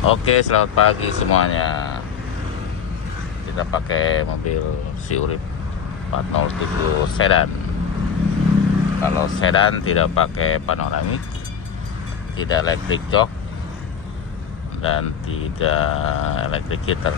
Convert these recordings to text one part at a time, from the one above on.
Oke, selamat pagi semuanya. Kita pakai mobil Siurip 407 sedan. Kalau sedan tidak pakai panoramik, tidak electric jok, dan tidak electric heater.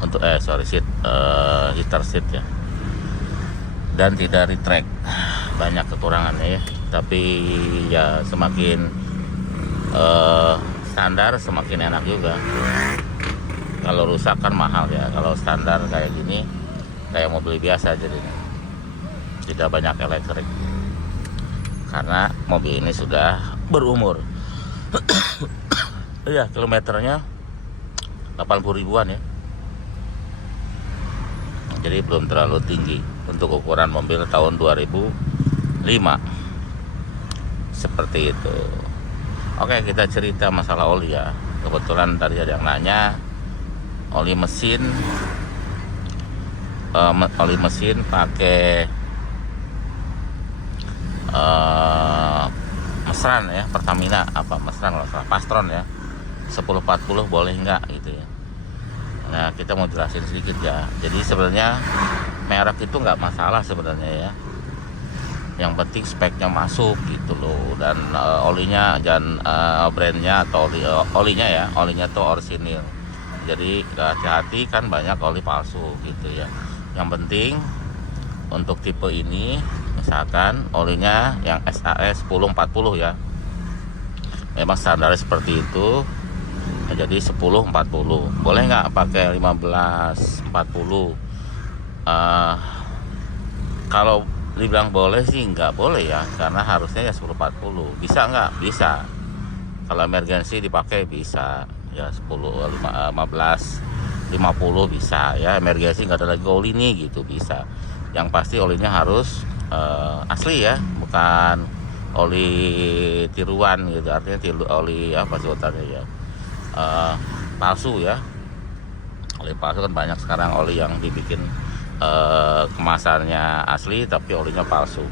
Untuk heater seat ya. Dan tidak retract. Banyak kekurangannya ya. Tapi ya semakin standar semakin enak juga. Kalau rusak kan mahal ya. Kalau standar kayak gini kayak mobil biasa jadinya, tidak banyak elektrik karena mobil ini sudah berumur. Iya, kilometernya 80 ribuan ya, jadi belum terlalu tinggi untuk ukuran mobil tahun 2005 seperti itu. Oke, kita cerita masalah oli ya. Kebetulan tadi ada yang nanya oli mesin pakai mesran ya, Pertamina apa mesran kalau salah, Pastron ya, 1040 boleh nggak gitu ya. Nah, kita mau jelasin sedikit ya. Jadi sebenarnya merek itu nggak masalah sebenarnya ya, yang penting speknya masuk gitu loh. Dan olinya dan brandnya atau olinya tuh orisinil. Jadi hati-hati, kan banyak oli palsu gitu ya. Yang penting untuk tipe ini misalkan olinya yang SAS 1040 ya, memang standarnya seperti itu. Jadi 1040 boleh nggak pakai 1540? Kalau dibilang boleh sih nggak boleh ya, karena harusnya ya 1040. Bisa nggak? Bisa. Kalau emergency dipakai bisa ya 15 50 bisa ya. Emergency nggak ada lagi oli nih gitu, bisa. Yang pasti olinya harus asli ya, bukan oli tiruan gitu. Artinya oli apa sebutannya ya, palsu ya. Oli palsu kan banyak sekarang, oli yang dibikin kemasannya asli tapi olinya palsu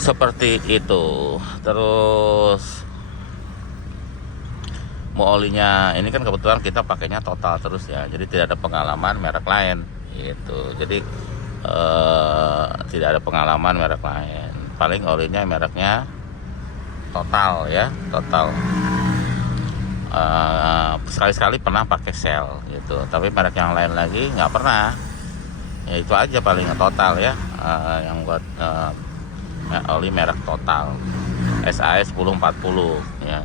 seperti itu. Terus mau olinya ini kan kebetulan kita pakainya total terus ya, jadi tidak ada pengalaman merek lain gitu. Jadi tidak ada pengalaman merek lain, paling olinya mereknya total ya, total. Sekali-sekali pernah pakai Shell gitu, tapi merek yang lain lagi nggak pernah. Ya itu aja paling total ya, yang buat oli merek total SAS 1040 ya,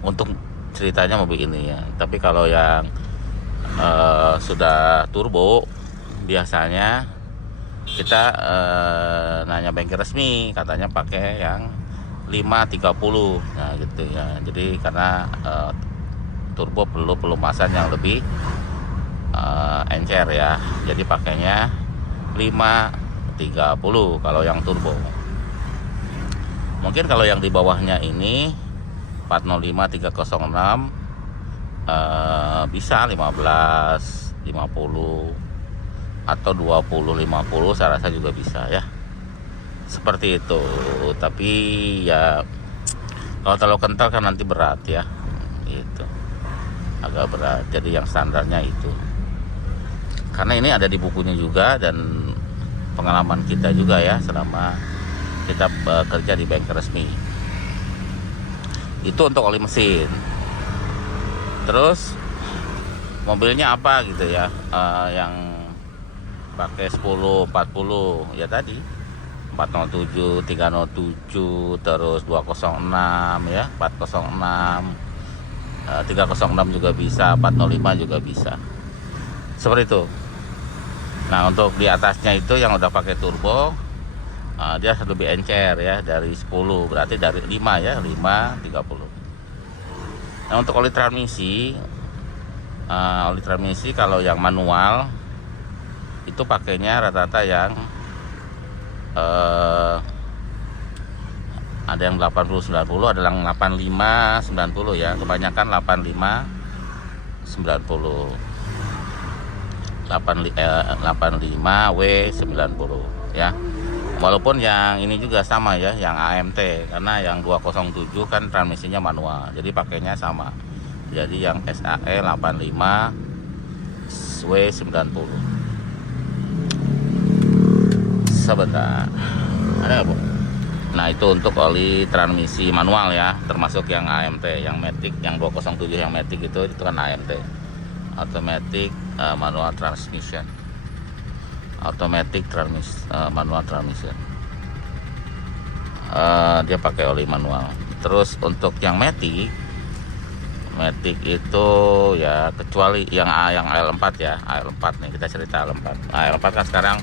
untuk ceritanya mobil ini ya. Tapi kalau yang sudah turbo, biasanya kita nanya bengkel resmi, katanya pakai yang 530 nah gitu ya. Jadi karena turbo perlu pelumasan yang lebih encer ya, jadi pakainya 530 kalau yang turbo. Mungkin kalau yang di bawahnya ini 405 306 bisa 1550 atau 2050, saya rasa juga bisa ya, seperti itu. Tapi ya kalau terlalu kental kan nanti berat ya, itu agak berat. Jadi yang standarnya itu, karena ini ada di bukunya juga dan pengalaman kita juga ya selama kita kerja di bengkel resmi. Itu untuk oli mesin. Terus mobilnya apa gitu ya, yang pakai 1040 ya tadi 407, 307, terus 206 ya, 406, 306 juga bisa, 405 juga bisa. Seperti itu. Nah, untuk di atasnya itu yang udah pakai turbo, dia lebih encer ya dari 10, berarti dari 5 ya, 530. Nah, untuk oli transmisi kalau yang manual itu pakainya rata-rata yang ada yang 80 90, ada yang 85 90 ya, kebanyakan 85 90, 85 W 90 ya. Walaupun yang ini juga sama ya, yang AMT, karena yang 207 kan transmisinya manual, jadi pakainya sama. Jadi yang SAE 85 W90. Sebentar, ada nggak Bu? Nah itu untuk oli transmisi manual ya, termasuk yang AMT, yang Matic, yang 207 yang Matic itu kan AMT, automatic manual transmission, manual transmission. Dia pakai oli manual. Terus untuk yang Matic itu ya, kecuali yang AL4 ya, AL4 nih, kita cerita AL4. AL4 kan sekarang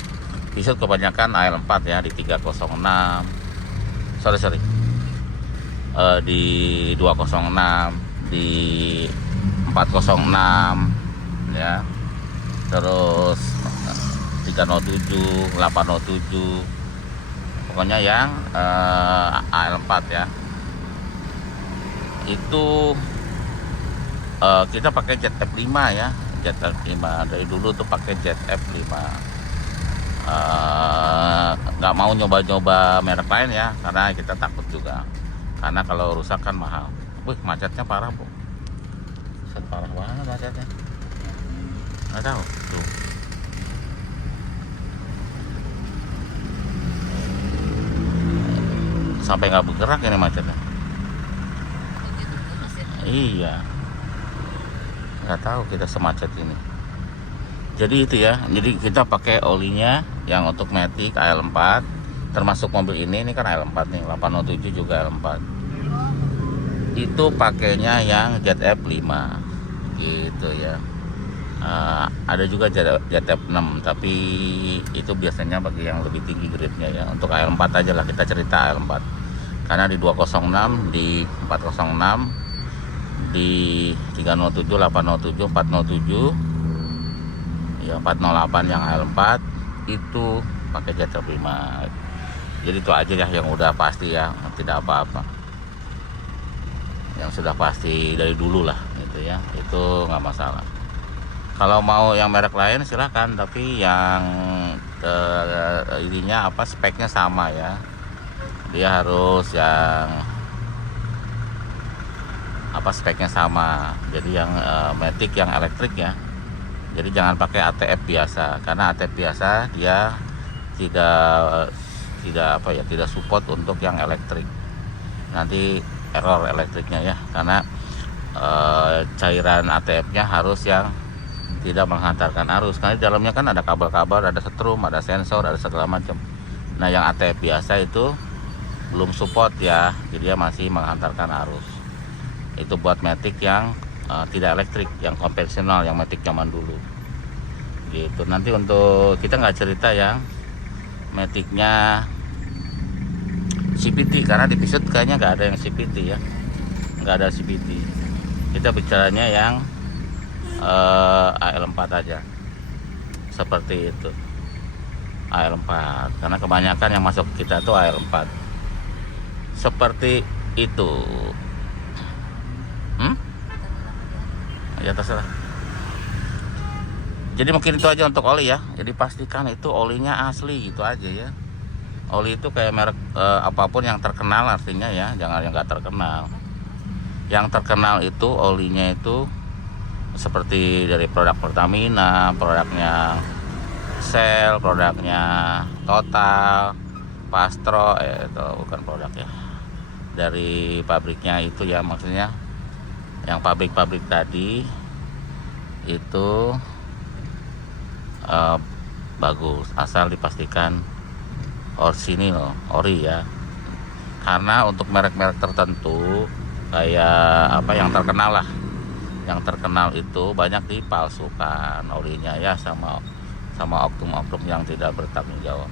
Pisut kebanyakan AL4 ya, di 306, di 206, di 406 ya, terus 307, 807, pokoknya yang AL4 ya. Itu kita pakai ZF5 ya, ZF5 dari dulu tuh pakai ZF5. Nggak mau nyoba-nyoba merek lain ya, karena kita takut juga, karena kalau rusak kan mahal. Wih, macetnya parah Bu, parah banget macetnya, nggak tahu tuh. Sampai nggak bergerak ini macetnya. Iya, nggak tahu kita semacet ini. Jadi itu ya, jadi kita pakai olinya yang untuk Matic AL4, termasuk mobil ini kan AL4 nih, 807 juga AL4. Itu pakainya yang ZF5 gitu ya. Ada juga ZF6, tapi itu biasanya bagi yang lebih tinggi grade-nya ya. Untuk AL4 aja lah kita cerita AL4, karena di 206, di 406, di 307, 807, 407 ya, 408 yang AL4 itu pakai ZF5. Jadi itu aja ya yang udah pasti ya, tidak apa-apa, yang sudah pasti dari dulu lah gitu ya, itu nggak masalah. Kalau mau yang merek lain silahkan, tapi yang ininya apa, speknya sama ya, dia harus yang apa, speknya sama. Jadi yang Matic yang elektrik ya, jadi jangan pakai ATF biasa, karena ATF biasa dia tidak support untuk yang elektrik. Nanti error elektriknya ya, karena cairan ATF-nya harus yang tidak menghantarkan arus, karena di dalamnya kan ada kabel-kabel, ada setrum, ada sensor, ada segala macam. Nah yang ATF biasa itu belum support ya, jadi dia masih menghantarkan arus. Itu buat Matic yang tidak elektrik, yang konvensional, yang Matic zaman dulu gitu. Nanti untuk kita nggak cerita yang Maticnya CVT, karena di Pisut kayaknya nggak ada yang CVT ya, nggak ada CVT. Kita bicaranya yang AL4 aja, seperti itu, AL4, karena kebanyakan yang masuk kita tuh AL4 seperti itu. Ya terserah. Jadi mungkin itu aja untuk oli ya. Jadi pastikan itu olinya asli, gitu aja ya. Oli itu kayak merek apapun yang terkenal artinya ya, jangan yang nggak terkenal. Yang terkenal itu olinya itu seperti dari produk Pertamina, produknya Shell, produknya Total, Pastro, itu bukan produk ya, dari pabriknya itu ya, maksudnya yang pabrik-pabrik tadi itu bagus, asal dipastikan ori ya. Karena untuk merek-merek tertentu kayak apa yang terkenal lah, yang terkenal itu banyak dipalsukan olinya ya, sama oknum-oknum yang tidak bertanggung jawab.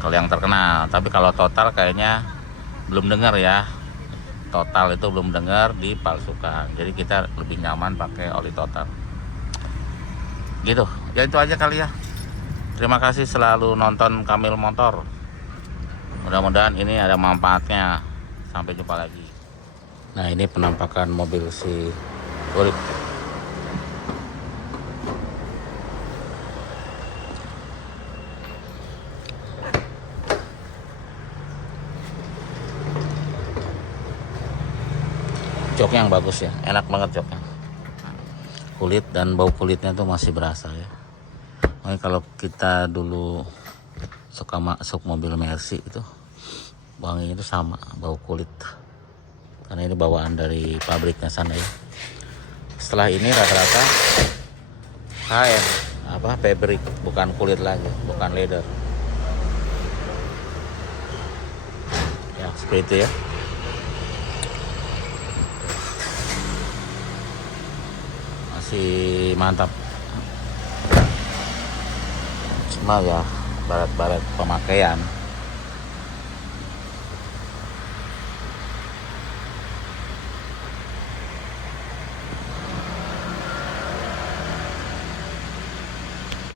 Kalau yang terkenal, tapi kalau Total kayaknya belum dengar ya. Total itu belum dengar dipalsukan. Jadi kita lebih nyaman pakai oli Total. Gitu. Ya itu aja kali ya. Terima kasih selalu nonton Kamil Motor. Mudah-mudahan ini ada manfaatnya. Sampai jumpa lagi. Nah, ini penampakan mobil si Urip. joknya yang bagus ya, enak banget joknya. Kulit dan bau kulitnya tuh masih berasa ya. Makanya kalau kita dulu suka masuk mobil Mercy itu, wanginya itu sama bau kulit. Karena ini bawaan dari pabriknya sana ya. Setelah ini rata-rata kain fabric, bukan kulit lagi, bukan leather. Ya seperti itu ya. Masih mantap. Cuma ya barat-barat pemakaian